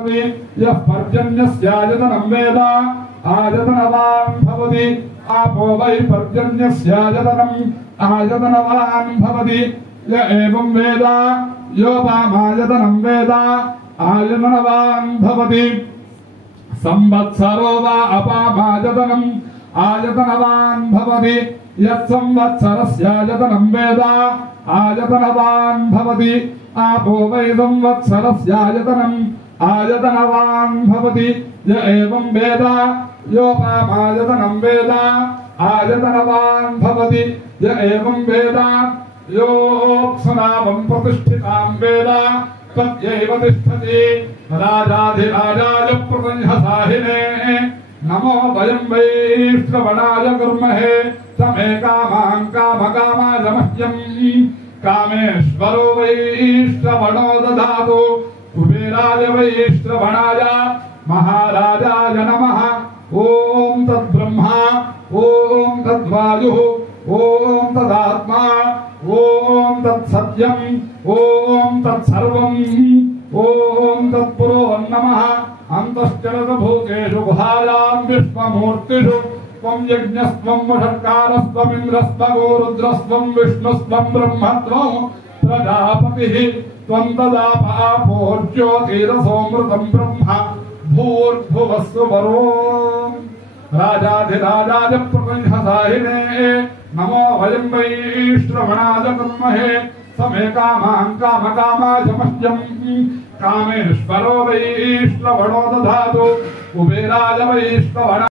यः पर्जन्यस्यायतनं वेद आयतनवान् भवति आपो वै पर्जन्यस्यायतनम् आयतनवान् भवति य एवं वेद योपामायतनं वेद आयतनवान् भवति संवत्सरो वा अपामायतनम् आयतनवान् भवति यत्संवत्सरस्यायतनं वेद आयतनवान् भवति आपो वै संवत्सरस्यायतनम् आयतनवान् भवति य एवं वेद योपामायतनं वेद आयतनवान् भवति य एवं वेद योऽप्सुनामं प्रतिष्ठितां वेद तत्यैव तिष्ठति राजाधिराजाय प्रपञ्चसाहिने नमो वयं वै श्रवणाय कुर्महे समे कामां कामकामाय मह्यं कामेश्वरो वै श्रवणो ददातु कुबेराय वै श्रवणाय महाराजाय नमः। ओम तद्ब्रह्मा ओम तद्वायुः ओम तदात्मा ओम तत्सत्यं ओम तत्सर्वं ओम तत्पुरो नमः। अन्तश्चरतभूतेषु गुहायां विश्वमूर्तिषु त्वं यज्ञस्त्वं वषट्कारस्त्वमिन्द्रस्त्वं रुद्रस्त्वं विष्णुस्त्वं ब्रह्मत्वं प्रजापतिः त्वं तदापापोर्ज्योतिरसोऽमृतं ब्रह्म भूर्भुवस्सु वरो राजाधिराजाय प्रपञ्चसाहिने नमो वयं वै श्रवणाय कुर्महे समे कामां कामकामाय मह्यं कामेश्वरो वै श्रवणो ददातु कुबेराय वै श्रवण